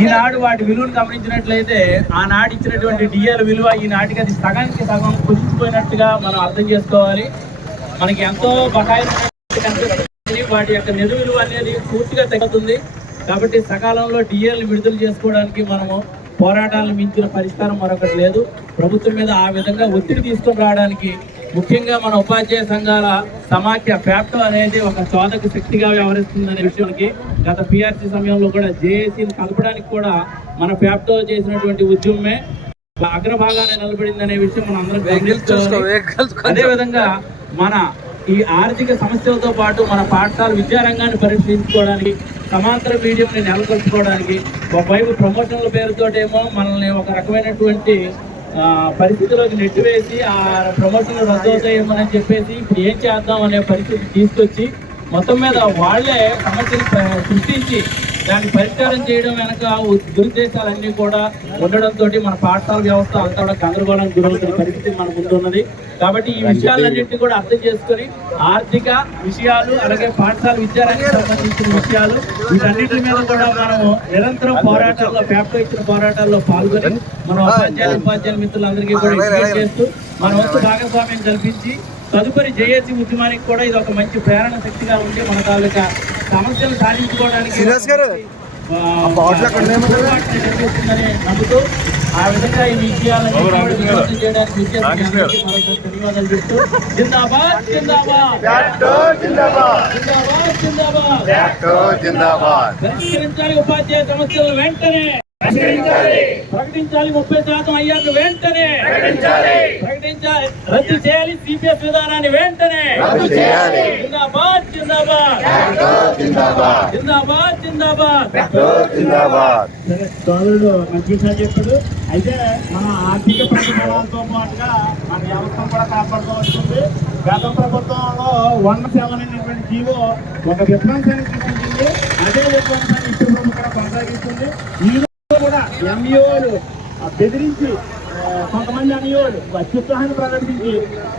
ఈనాడు వాటి విలువను గమనించినట్లయితే ఆనాడు ఇచ్చినటువంటి డిఎల్ విలువ ఈనాటికి అది సగానికి సగం కుదించిపోయినట్టుగా మనం అర్థం చేసుకోవాలి. మనకి ఎంతో బకాయిలు కనిపిస్తుంది. వాటి యొక్క నిధు విలువ అనేది పూర్తిగా తగ్గుతుంది. కాబట్టి సకాలంలో డిఎల్ విడుదల చేసుకోవడానికి మనము పోరాటాలను మించిన పరిష్కారం మరొకటి లేదు. ప్రభుత్వం మీద ఆ విధంగా ఒత్తిడి తీసుకొని రావడానికి ముఖ్యంగా మన ఉపాధ్యాయ సంఘాల సమాఖ్య ఫ్యాప్టో అనేది ఒక చోదక శక్తిగా వ్యవహరిస్తుందనే విషయానికి గత పిఆర్సీ సమయంలో కూడా జేఏసీని కలపడానికి కూడా మన ఫ్యాప్టో చేసినటువంటి ఉద్యమమే అగ్రభాగాన్ని నిలబడింది అనే విషయం మనం అందరం గమనించుకోవాలి. అదే విధంగా మన ఈ ఆర్థిక సమస్యలతో పాటు మన పాఠశాల విద్యారంగాన్ని పరిశీలించుకోవడానికి సమాంతర మీడియంని నెలకొల్పుకోవడానికి ఒకవైపు ప్రమోషన్ల పేరుతోటేమో మనల్ని ఒక రకమైనటువంటి పరిస్థితిలోకి నెట్టివేసి ఆ ప్రమోషన్లు రద్దు అవుతాయేమోనని చెప్పేసి ఇప్పుడు ఏం చేద్దాం అనే పరిస్థితి తీసుకొచ్చి మొత్తం మీద వాళ్ళే సమస్యలు ప- సృష్టించి దాన్ని పరిష్కారం చేయడం వెనక దురుద్దేశాలన్నీ కూడా ఉండడంతో మన పాఠశాల వ్యవస్థ అంతా కూడా గందరగోళానికి గురవుతున్న పరిస్థితి మన ముందు ఉన్నది కాబట్టి ఈ విషయాలన్నింటినీ కూడా అర్థం చేసుకొని ఆర్థిక విషయాలు అలాగే పాఠశాల విద్యారంగం సంబంధించిన విషయాలు వీటన్నిటి మీద కూడా మనము నిరంతరం పోరాటాల్లో ఫ్యాప్టో ఇచ్చిన పోరాటాల్లో పాల్గొని మన ఉపాధ్యాయులు ఉపాధ్యాయుల మిత్రులందరికీ కూడా చేస్తూ మన వంతు భాగస్వామ్యం కల్పించి తదుపరి జేఏసీ ఉద్యమానికి కూడా ఇది ఒక మంచి ప్రేరణ శక్తిగా ఉండి మన తాలూకా సమస్యలు సాధించుకోవడానికి నమ్ముతూ ఆ విధంగా ఈ విజయవంతం చేయడానికి విద్యార్థి అందరికీ మరొకసారి ధన్యవాదాలు చెప్తూ జిందాబాద్ జిందాబాద్. జిందాబాద్. జిందాబాద్ జిందాబాద్. పరిష్కరించాలి ఉపాధ్యాయ సమస్యలు వెంటనే ప్రకటించాలి. ముప్పై శాతం అయ్యాక వెంటనే. ప్రకటించాలి. రద్దు చేయాలి సిపిఎస్ విధానాన్ని వెంటనే. జిందాబాద్ జిందాబాద్. జిందాబాద్ జిందాబాద్. సోదరుడు మంచి విషయం చెప్పాడు. అయితే మన ఆర్థిక ప్రతిఫలాలతో పాటుగా మన వ్యవస్థ కూడా కాపాడుకోవాల్సింది గత ప్రభుత్వంలో వన్ సెవెన్ అనేటువంటి జీవో ఒక విధ్వంసాన్ని సృష్టించింది అదే విధ్వంసాన్ని ఇప్పుడు కూడా కొనసాగిస్తుంది. ఈ ఎంఈఓలు బెదిరించి కొంతమంది ఎంఈఓలు అత్యుత్సాహాన్ని ప్రదర్శించి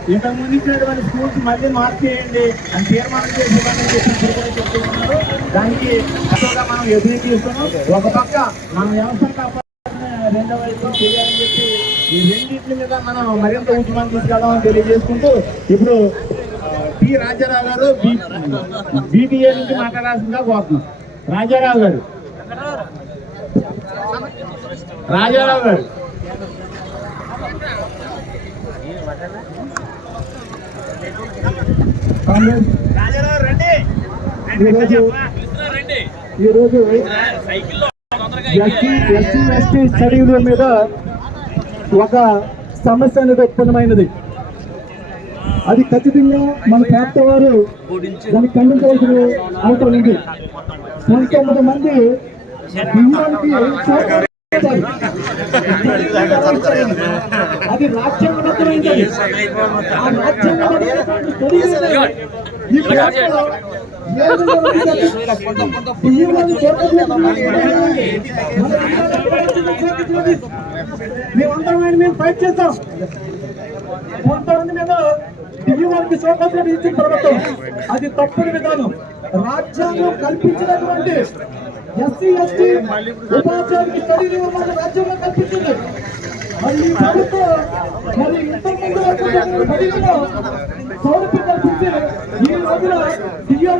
ఇంతకు ముందు ఇచ్చినటువంటి స్కూల్స్ మళ్ళీ మార్చేయండి అని తీర్మానం చేసేవాళ్ళని చెప్పి చెప్తున్నారు చెప్తూ ఉన్నారు దానికి అసలుగా మనం ఎదురు తీస్తున్నాం ఒక పక్క మన వ్యవసాయ రెండవ వైపు చేయాలని చెప్పి ఈ రెండింటి మీద మనం మరింత ఉద్యమాన్ని తీసుకెళ్దామని తెలియజేసుకుంటూ ఇప్పుడు టి పి రాజారావు గారు బీటీఏ నుంచి మాట్లాడాల్సిందిగా కోరుతున్నాం రాజారావు గారు రాజారావు. గారు రాజారావు రండి. ఈరోజు ఎస్సీ ఎస్సీ ఎస్టీ స్టడీల మీద ఒక సమస్య అనేది ఉత్పన్నమైనది అది ఖచ్చితంగా మన ప్రాంత వారు దాన్ని ఖండించవలసిన అవసరం ఉంది. పంతొమ్మిది మంది బియ్యానికి. అది రాజ్యాంగబద్ధమైనది ఆ రాజ్యాంగబద్ధమైనటువంటి స్టడీ మీద ఈ ప్రాంతంలో ఏ విధంగా ఉంది? బియ్యం మేమందరం ఆయన మేము ఫైట్ చేస్తాం కొంతమంది మీద దివ్యవారికి సోకత్వం ఇచ్చిన ప్రభుత్వం అది తప్పుడు విధానం. రాజ్యాంగం కల్పించినటువంటి ఎస్సీ ఎస్టీ ఉపాధ్యాయులకి స్టడీ రాజ్యాంగం కల్పించింది. మళ్ళీ ప్రభుత్వం మరి ఇంతకుముందు వరకు జరిగిన కల్పించి ఈ రోజున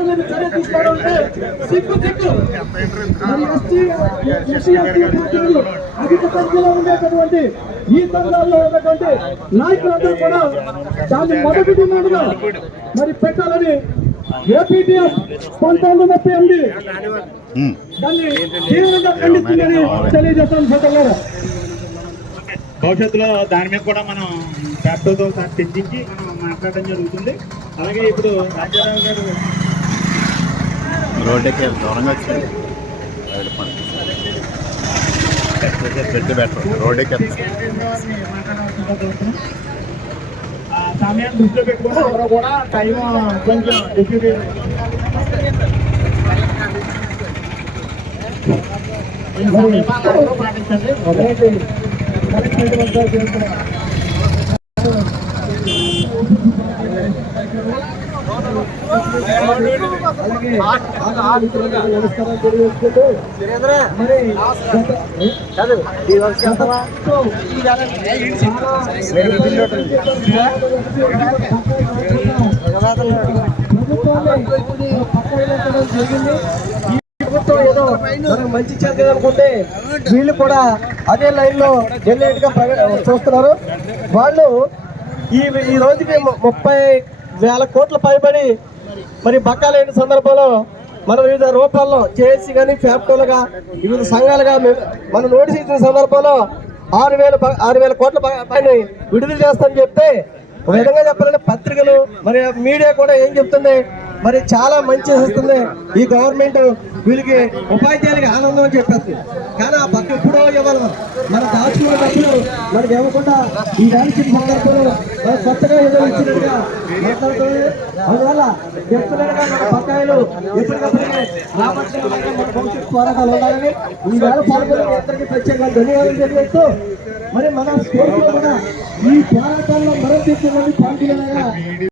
మీద చర్య తీసుకోవడం అంటే మరి ఎస్టీ ఎస్సీ అధిక సంఖ్యలో ఉండేటటువంటి ఈ సంఘాల్లో ఉన్నటువంటి నాయకులందరూ కూడా దాన్ని మొదటి డిమాండ్గా మరి పెట్టాలని ఏపీటీఎఫ్ పంతొమ్మిది ముప్పై ఎనిమిది దాన్ని తీవ్రంగా ఖండిస్తుందని తెలియజేస్తాను సోదరులారా భవిష్యత్తులో దాని మీద కూడా మనం ఫ్యాక్టరీతో చర్చించి మనం మాట్లాడడం జరుగుతుంది. అలాగే ఇప్పుడు రాజారావు గారు రోడ్డుకి దూరంగా వచ్చింది పెట్టి పెట్టరు రోడ్డుకి ఆ సమయాన్ని దృష్టిలో పెట్టుకుని ఎవరో కూడా టైం కొంచెం ఎక్కువ పాటించండి జరిగింది. ప్రభుత్వం ఏదో మంచి చేద్దాం అనుకుంటే వీళ్ళు కూడా అదే లైన్లో జనరేట్గా చూస్తున్నారు. వాళ్ళు ఈ ఈ రోజుకి ముప్పై వేల కోట్ల పైబడి మరి బకాలైన సందర్భంలో మన వివిధ రూపాల్లో చేసి కానీ ఫ్యాక్టరీలుగా వివిధ సంఘాలుగా మనం నోటీస్ ఇచ్చిన సందర్భంలో ఆరు వేల ఆరు వేల కోట్ల పైన విడుదల చేస్తామని చెప్తే ఒక విధంగా చెప్పాలంటే పత్రికలు మరి మీడియా కూడా ఏం చెప్తుంది? మరి చాలా మంచి చేస్తుంది ఈ గవర్నమెంట్ వీళ్ళకి ఉపాధ్యాయులకి ఆనందం అని చెప్పేస్తుంది కానీ ఆ పక్క ఎప్పుడో ఇవ్వాలి మనం. మన దాచుకున్న డబ్బులు మనకి ఇవ్వకుండా ఈ రాజకీయ సందర్భంలో మన కొత్తగా ఏదో ఇచ్చినట్టుగా మాట్లాడుతుంది అందువల్ల చెప్తున్నట్టుగా మన బకాయిలు ఎప్పటికప్పటికే రాబట్టిన మన భవిష్యత్ పోరాటాలు ఉండాలని ఈవేళ పాల్గొనే అందరికీ ప్రత్యేకంగా ధన్యవాదాలు తెలియజేస్తూ మరి మన స్కూల్లో కూడా ఈ పోరాటాల్లో మరొక ఎక్కువ పాల్గొనేలాగా